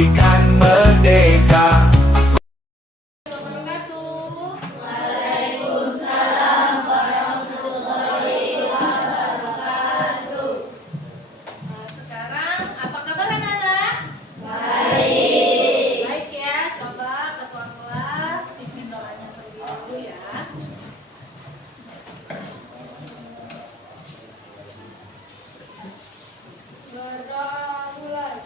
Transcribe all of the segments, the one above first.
pendidikan merdeka. Sekarang apa kabar anak-anak? Baik. Baik ya, coba ketua kelas pimpin doanya terlebih dahulu ya. Berdoa mulai.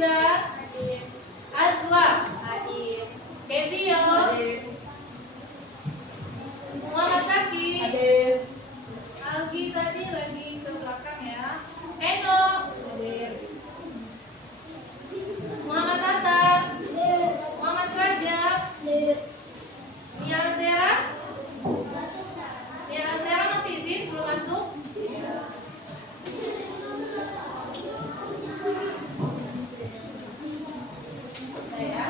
Nurliza, Azwa, Kezio, Muhammad Zaki, Algi tadi lagi ke belakang ya. Eno, Muhammad Tata, Muhammad Rajab, Nia Zera. Ya, Zera masih izin belum masuk. Ya.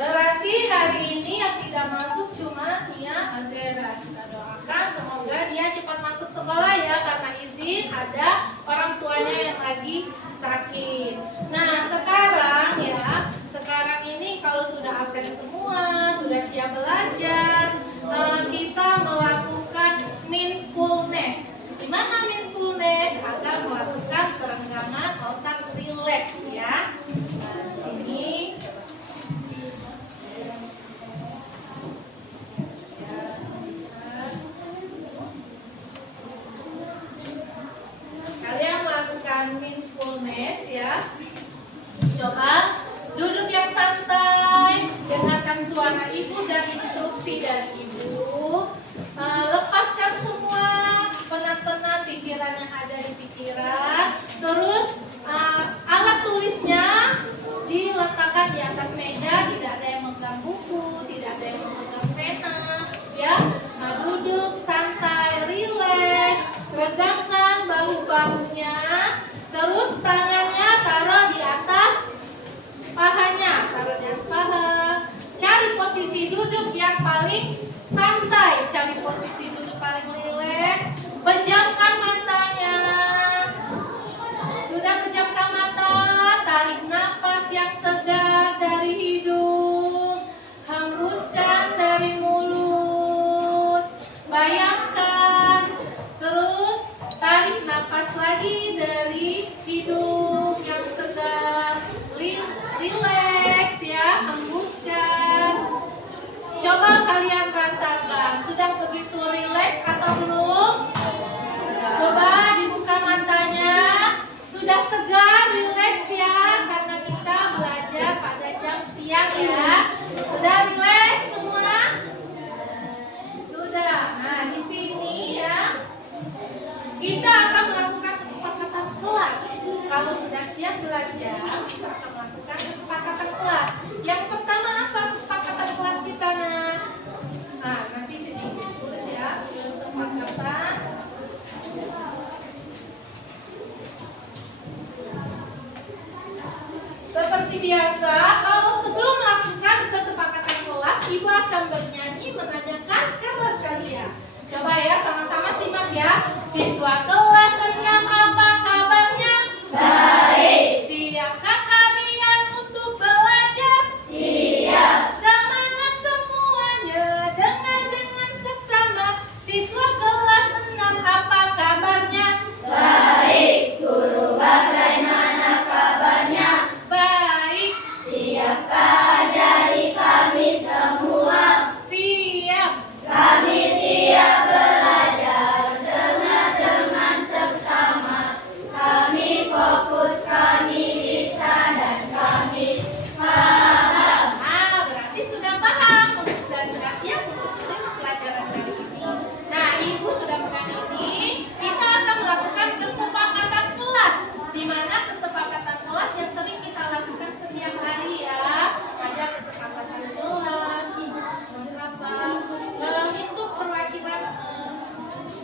Berarti hari ini yang tidak masuk cuma Nia Azera. Kita doakan semoga dia cepat masuk sekolah ya, karena izin ada orang tuanya yang lagi sakit. Nah sekarang ya, sekarang ini kalau sudah absen semua, sudah siap belajar, kita melakukan mindfulness. Di mana mindfulness? Akan melakukan perenggangan otak rileks ya. Nah di sini. Kalian melakukan mindfulness ya. Coba duduk yang santai, dengarkan suara ibu dan instruksi dari ibu. Lepaskan semua penat-penat pikiran yang ada di pikiran. Terus alat tulisnya diletakkan di atas meja, tidak ada yang megang buku, tidak ada yang megang pena ya. Duduk santai, rileks, regangkan bahu-bahunya, terus tangannya taruh di atas pahanya, taruh di atas paha. Cari posisi duduk yang paling santai, cari posisi duduk paling rileks. Pejamkan matanya. Sudah pejamkan mata, tarik napas yang segar dari hidung, hembuskan dari mulut. Bayangkan, terus tarik napas lagi dari hidung yang segar, rileks ya, hembuskan. Coba kalian rasakan, sudah begitu rileks atau belum? Coba dibuka matanya, sudah segar, rileks ya, karena kita belajar pada jam siang ya. Sudah rileks semua? Sudah. Nah di sini ya, kita akan melakukan kesepakatan kelas. Kalau sudah siap belajar, kita akan melakukan kesepakatan kelas. Yang pertama apa kesepakatan kelas kita nah nanti sini tulis ya, kesepakatan. Seperti biasa, kalau sebelum melakukan kesepakatan kelas, ibu akan bernyanyi menanyakan kabar kalian. Coba ya, sama-sama simak ya. Siswa kelas 6 apa kabarnya? Baik. Siapkah kalian untuk belajar? Siap. Semangat semuanya, dengar dengan seksama. Siswa kelas 6 apa kabarnya? Baik. Guru bagaimana kabarnya? Baik. Siapkah ajari kami semua? Siap. Kami siap belajar, dengar dengan seksama. Kami fokus, kami bisa, dan kami paham. Berarti sudah paham dan sudah siap untuk menerima pelajaran hari ini. Nah, ibu sudah pegang ini. Kita akan melakukan kesepakatan kelas, di mana kesepakatan kelas yang sering kita lakukan setiap hari ya. Ada kesepakatan kelas, itu perwakilan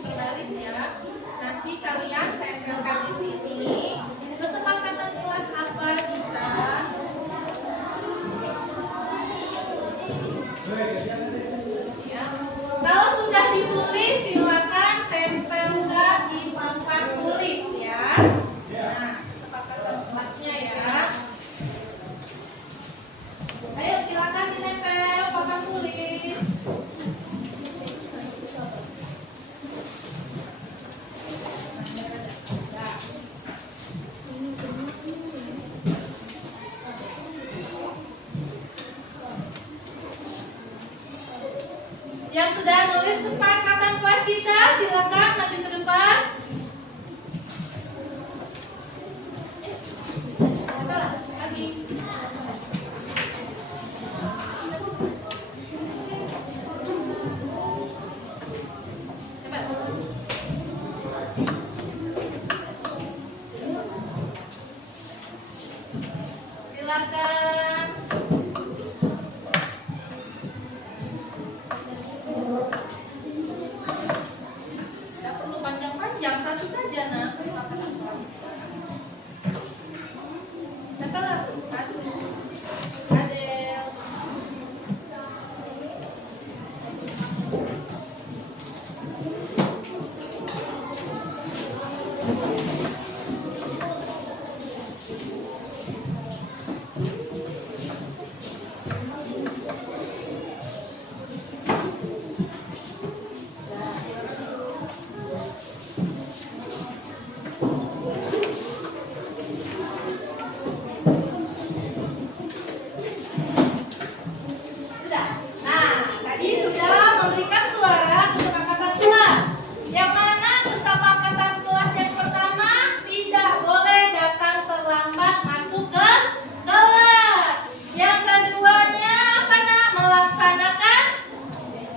berbaris ya. Nanti kalian tempelkan di sini. Kesepakatan kelas apa kita? Ya. Kalau sudah ditulis silakan tempelkan di papan tulis ya. Nah, kesepakatan kelasnya ya. Ayo silakan ditempel papan tulis. Yang sudah nulis kesepakatan kelas kita, silakan maju ke depan. Silakan. Tidak perlu panjang-panjang, satu saja nak. Siapa lagi? Adel. Sudah. Nah, tadi sudah memberikan suara untuk angkatan kelas. Yang mana bersama angkatan kelas yang pertama tidak boleh datang terlambat masuk ke kelas. Yang keduanya apa nak? Melaksanakan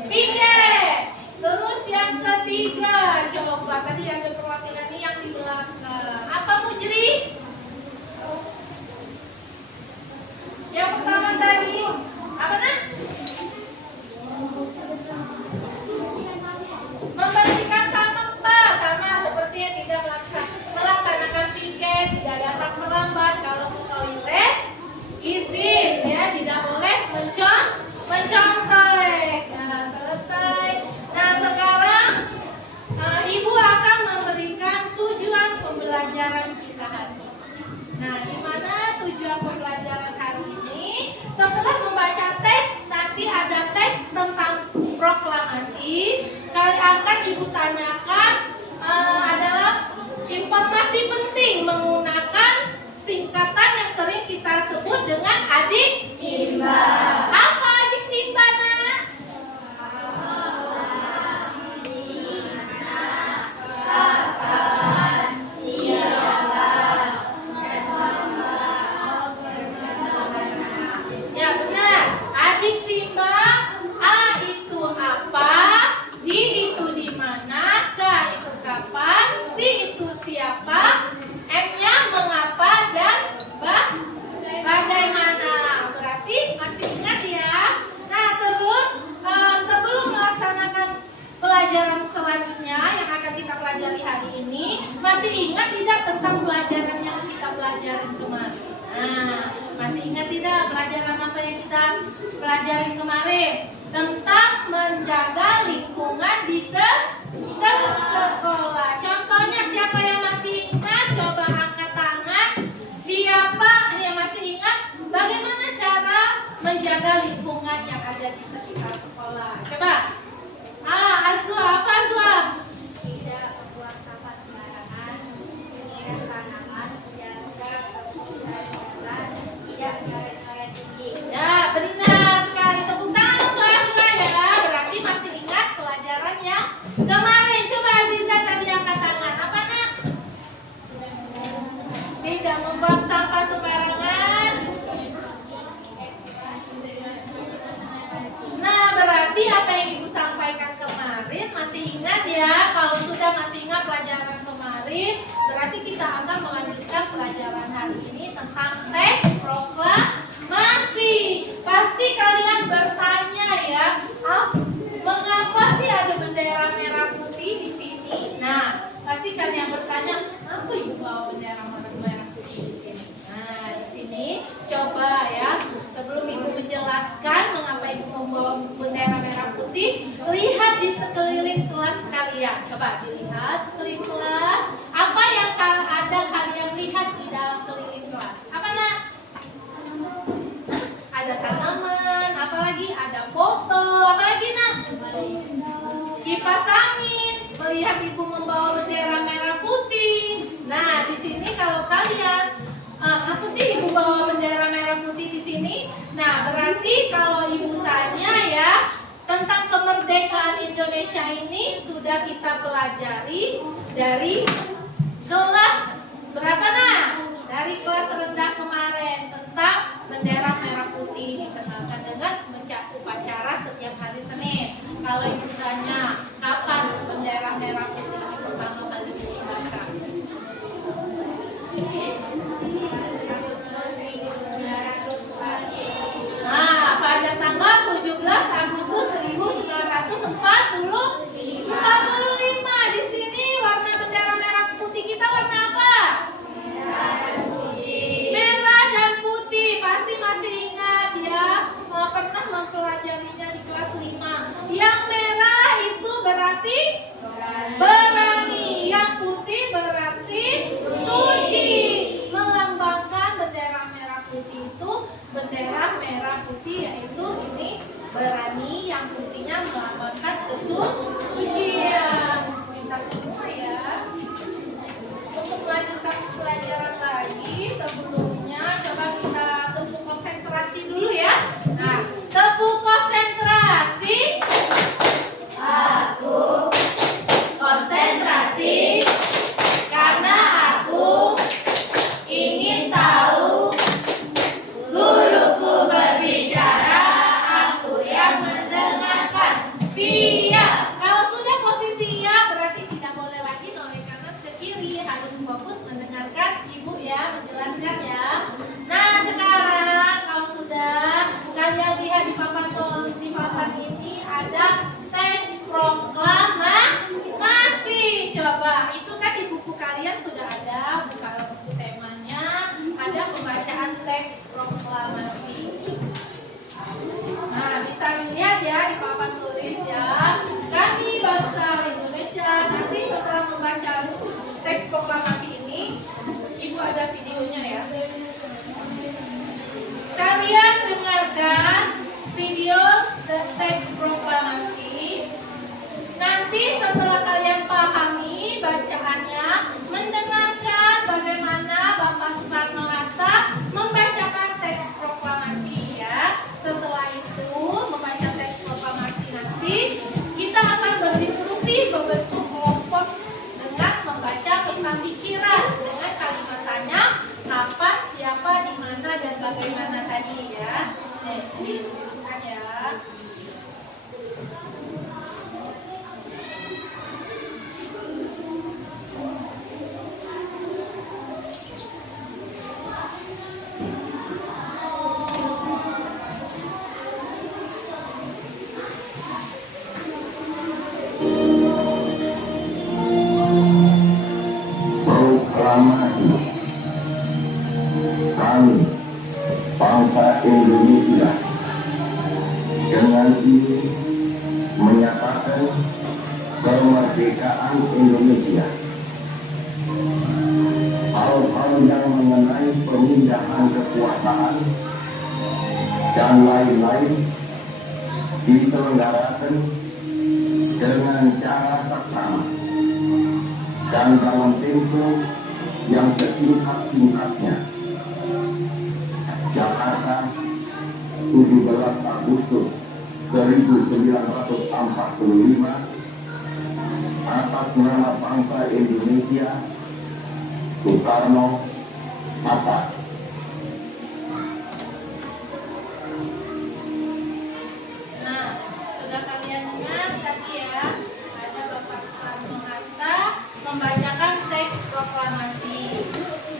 piket. Terus yang ketiga, coba tadi ada perwakilan ini yang di belakang. Apa Mujri? Yang pertama tadi apa nak? Membersihkan sampah, sama seperti yang tidak melaksanakan piket, tidak dapat terlambat. Kalau ke toilet izin ya, tidak boleh mencontek. Nah, selesai. Nah, sekarang Ibu akan memberikan tujuan pembelajaran kita hari ini. Nah, di mana tujuan pembelajaran hari ini? Setelah membaca teks, nanti ada teks tentang proklamasi. Kali akan Ibu tanyakan adalah informasi penting menggunakan singkatan yang sering kita sebut dengan adik Simba. Apa adik Simba nak? Ya benar, adik Simba. A itu apa? D itu di mana? K itu kapan? C itu siapa? M-nya mengapa dan bagaimana? Berarti masih ingat ya. Nah, terus sebelum melaksanakan pelajaran selanjutnya yang akan kita pelajari hari ini, masih ingat tidak tentang pelajaran yang kita pelajari kemarin? Nah, masih ingat tidak pelajaran apa yang kita pelajari kemarin? Tentang menjaga lingkungan di sekolah. Contohnya siapa yang masih ingat? Coba angkat tangan. Siapa yang masih ingat bagaimana cara menjaga lingkungan yang ada di sekitar sekolah? Coba. Azwa, apa Azwa? Tidak membuang sampah sembarangan, menyiram tanaman, jaga kebersihan kelas, tidak nyoret-nyoret dinding. Ya, benar sekali. Tepuk tangan untuk Azwa ya. Berarti masih ingat pelajaran yang kemarin. Coba Aziza tadi angkat tangan. Apa nak? Tidak membuang sampah sembarangan. Nah, berarti apa yang Ibu sampaikan kemarin masih ingat ya. Kalau sudah masih ingat pelajaran kemarin, berarti kita akan melanjutkan pelajaran hari ini tentang teks proklamasi. Pasti kalian bertanya ya, mengapa sih ada bendera merah putih di sini? Nah, pasti kalian bertanya, apa Ibu bawa bendera merah putih di sini? Nah, di sini coba ya, sebelum Ibu menjelaskan mengapa Ibu membawa bendera merah putih, lihat di sekeliling kelas kalian. Coba dilihat sekeliling kelas. Apa yang ada kalian lihat di dalam keliling kelas? Apa nak? Ada tanaman, apalagi ada foto, apalagi nak? Kipas angin. Melihat Ibu membawa bendera merah putih. Nah, di sini kalau kalian apa sih Ibu bawa bendera merah putih di sini? Nah, berarti kalau Ibu tanya ya tentang kemerdekaan Indonesia ini sudah kita pelajari dari kelas berapa nah? Dari kelas rendah kemarin tentang bendera merah putih dikenalkan dengan upacara setiap hari Senin. Kalau Ibu tanya kapan bendera merah putih ini pertama kali bendera merah putih, yaitu ini berani yang putihnya melambangkan kesucian. Minta semua ya. Untuk melanjutkan pelajaran lagi, sebelumnya coba kita tepuk konsentrasi dulu ya. Nah, tepuk konsentrasi. Aku konsentrasi karena aku ingin tahu. Guruku berbicara, aku yang mendengarkan. Siap. Kalau sudah posisi siap, berarti tidak boleh lagi noleh kanan ke kiri, harus fokus mendengarkan ibu ya, menjelaskan ya. Nah, sekarang kalau sudah kalian lihat di papan ini ada teks proklamasi. Coba, itu kan di buku kalian sudah ada, buku temanya, ada pembacaan teks proklamasi. Nah, bisa dilihat ya di papan tulis ya. Kami bangsa Indonesia. Nanti setelah membaca teks proklamasi ini, Ibu ada videonya ya. Kalian dengarkan video teks proklamasi. Nanti setelah kalian pahami bacaannya, mendengarkan bagaimana Bapak Soekarno-Hatta membacakan teks proklamasi ya. Setelah itu membaca teks proklamasi nanti kita akan berdiskusi, membentuk kelompok dengan membaca tentang pikiran dengan kalimat tanya, kapan, siapa, di mana, dan bagaimana tadi ya. Sini tunjukkan ya. Proklamasi. Kami, bangsa Indonesia, dengan ini menyatakan kemerdekaan Indonesia. Hal-hal yang mengenai pemindahan kekuasaan dan lain-lain diselenggarakan dengan cara seksama dan dalam tempo yang setingkat-tingkatnya. Jakarta, 17 Agustus 1945, atas nama bangsa Indonesia, Soekarno-Hatta. Nah, sudah kalian dengar tadi ya, ada Bapak Soekarno-Hatta membacakan teks proklamasi.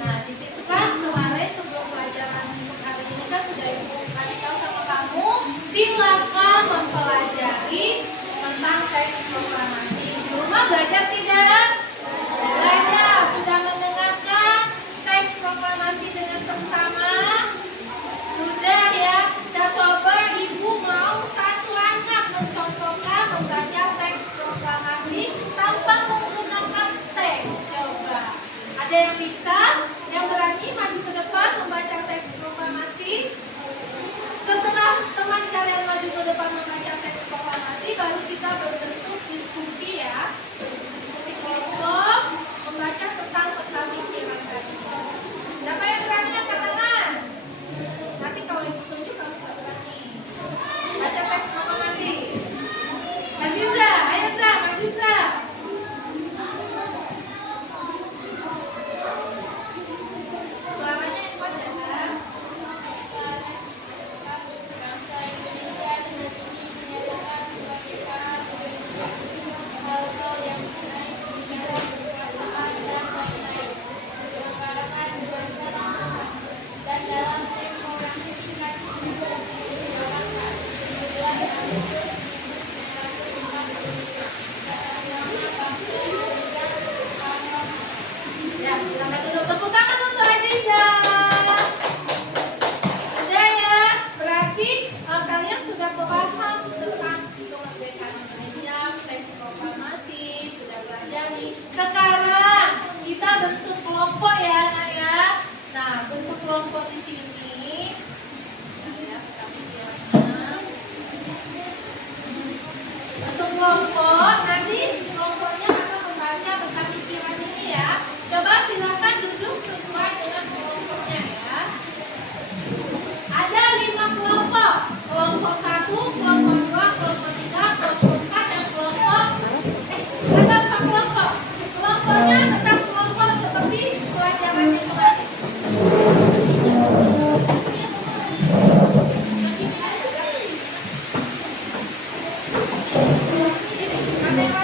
Nah, di situ kan kemarin sebelum pelajaran untuk hari ini kan sudah Ibu kasih tahu sama kamu, silakan mempelajari tentang teks proklamasi. Di rumah belajar tidak? Belajar. Sudah mendengarkan teks proklamasi dengan seksama? Sudah ya. Kita coba Ibu mau satu anak mencontohkan membaca teks proklamasi tanpa menggunakan teks. Coba. Ada yang bisa? Yang berani maju ke depan membaca teks proklamasi? Setelah teman kalian maju ke depan membaca teks proklamasi, baru kita berbentuk diskusi ya. Diskusi kelompok, membaca tentang peta pikiran tadi. Siapa yang berani angkat tangan? Nanti kalau Ibu tunjuk kamu tak berani. Baca teks proklamasi. Aziza, ayo Za, maju Za. Suaranya yang kuat ya Za. Bangsa Indonesia dengan ini menyatakan kemerdekaan Indonesia. Hal-hal yang mengenai pemindahan kekuasaan dan lain-lain diselenggarakan dengan cara seksama dan dalam tempo yang singkat. Jakarta, 17 Agustus 1945. Atas nama bangsa Indonesia, Soekarno-Hatta. Ya, silakan duduk. Tepuk tangan untuk Aziza. Sudah ya, berarti kalian sudah paham tentang kemerdekaan Indonesia, teks proklamasi, sudah pelajari. Sekarang kita bentuk kelompok ya, Nak ya. Nah, bentuk kelompok di sini kelompok, nanti kelompoknya akan membaca tentang pikiran ini ya. Coba silakan duduk sesuai dengan kelompoknya ya. Ada 5 kelompok. Kelompok 1, kelompok 2, kelompok 3, kelompok 4, dan kelompok ada 4 kelompok. Kelompoknya tetap kelompok seperti pelajaran yang kemarin. Kamera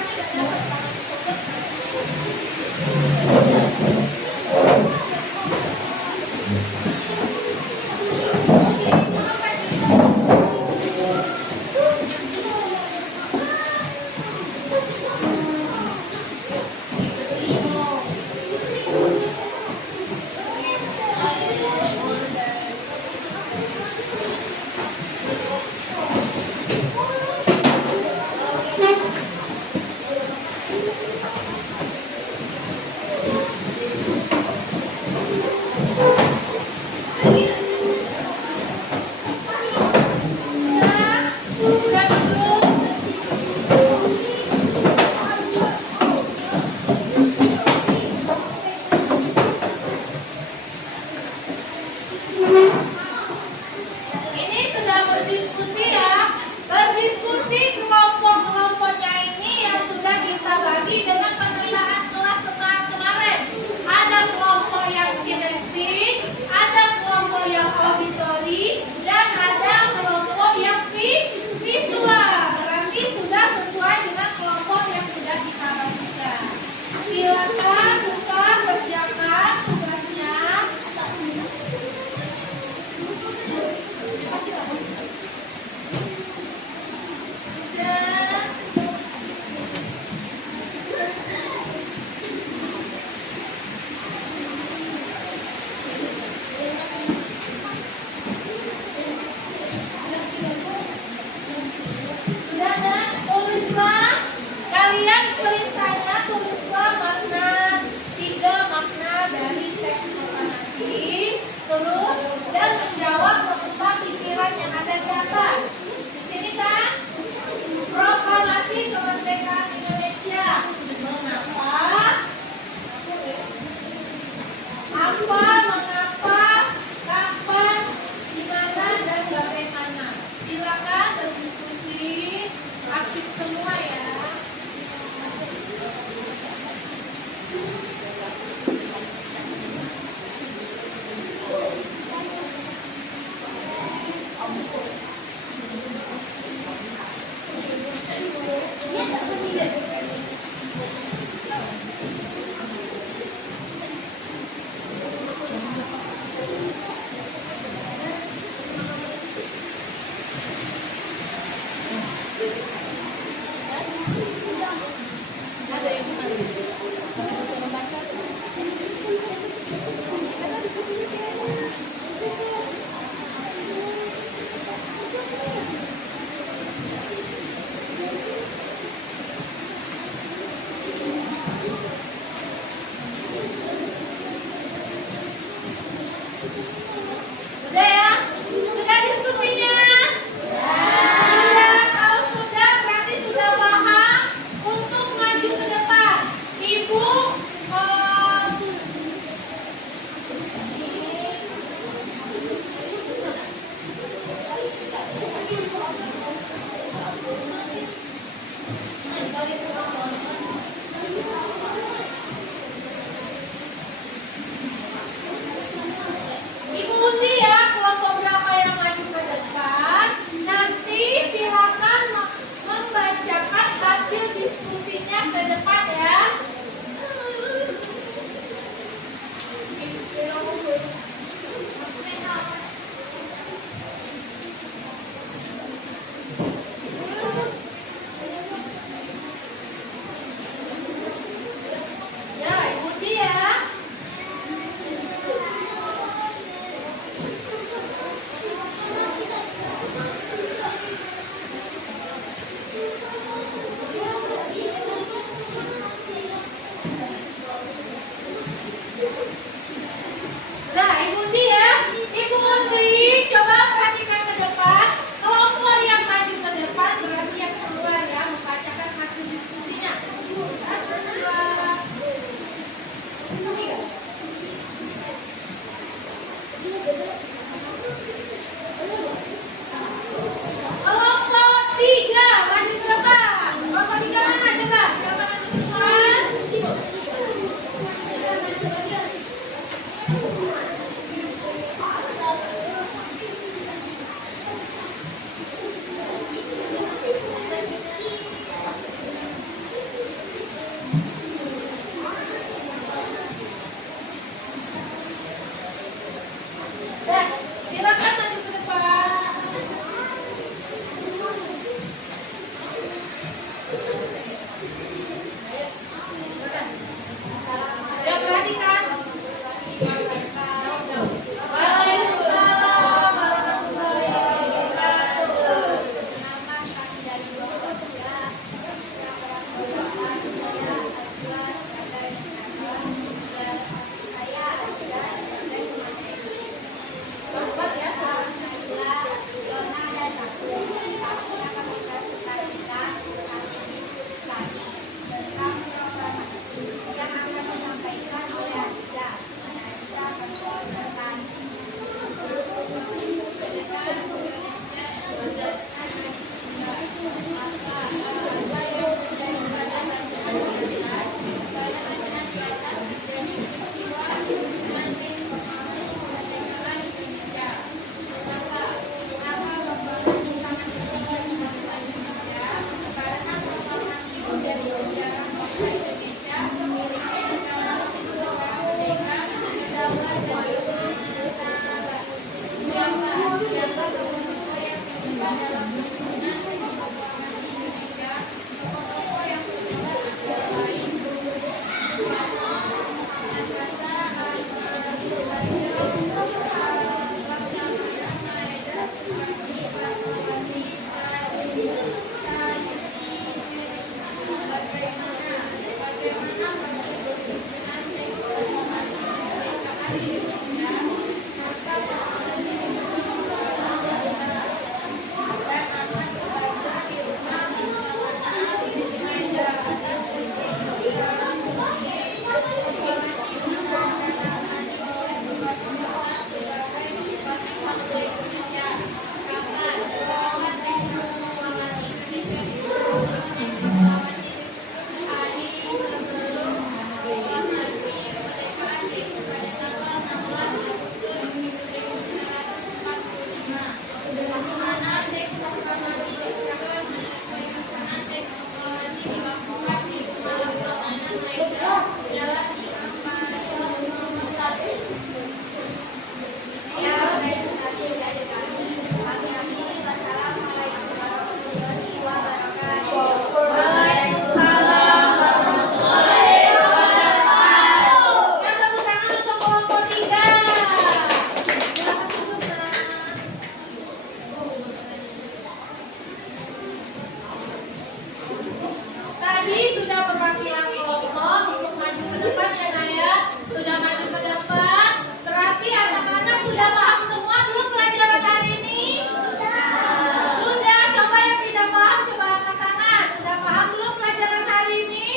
Tadi sudah perwakilan kelompok ikut maju ke depan ya Naya. Sudah maju ke depan. Berarti anak-anak sudah paham semua belum pelajaran hari ini? Sudah. Coba yang tidak paham coba angkat tangan. Sudah paham belum pelajaran hari ini?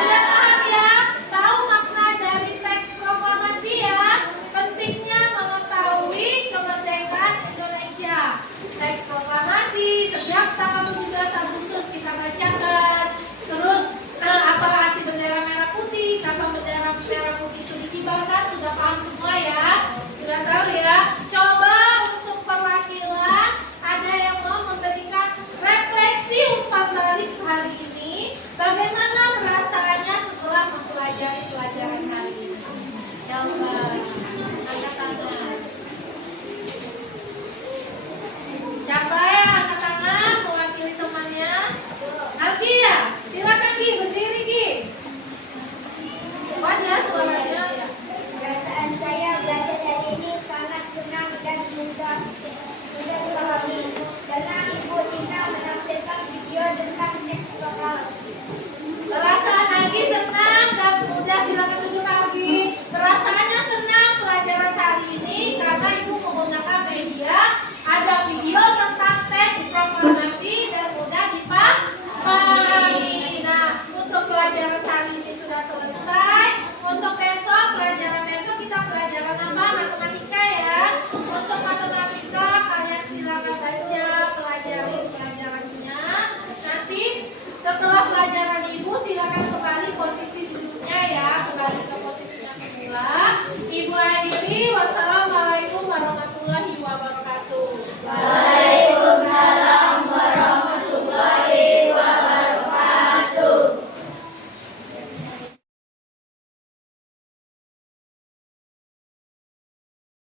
Sudah paham ya? Tahu makna dari teks proklamasi ya? Pentingnya mengetahui kemerdekaan Indonesia. Teks proklamasi setiap tanggal 17 Agustus kita bacakan. Terus apa arti bendera merah putih? Kapan bendera merah putih itu dikibarkan? Sudah paham semua ya? Sudah tahu ya? Coba untuk perwakilan ada yang mau memberikan refleksi umpan balik hari ini. Bagaimana perasaannya setelah mempelajari pelajaran hari ini? Coba angkat tangan. Siapa yang angkat tangan mewakili temannya? Alki ya? Silakan Ki, berdiri Ki. Kuat ya suaranya. Perasaan saya belajar hari ini sangat senang dan mudah dipahami. Karena Ibu Tina menampilkan video tentang teks proklamasi. Perasaan Alki senang dan mudah. Silakan duduk Alki. Perasaannya senang pelajaran hari ini karena Ibu menggunakan media. Ada video tentang teks proklamasi dan mudah dipahami. Nah, untuk pelajaran hari ini sudah selesai. Untuk besok, pelajaran besok kita pelajaran apa? Matematika ya. Untuk matematika kalian silakan baca, pelajari pelajarannya. Nanti setelah pelajaran Ibu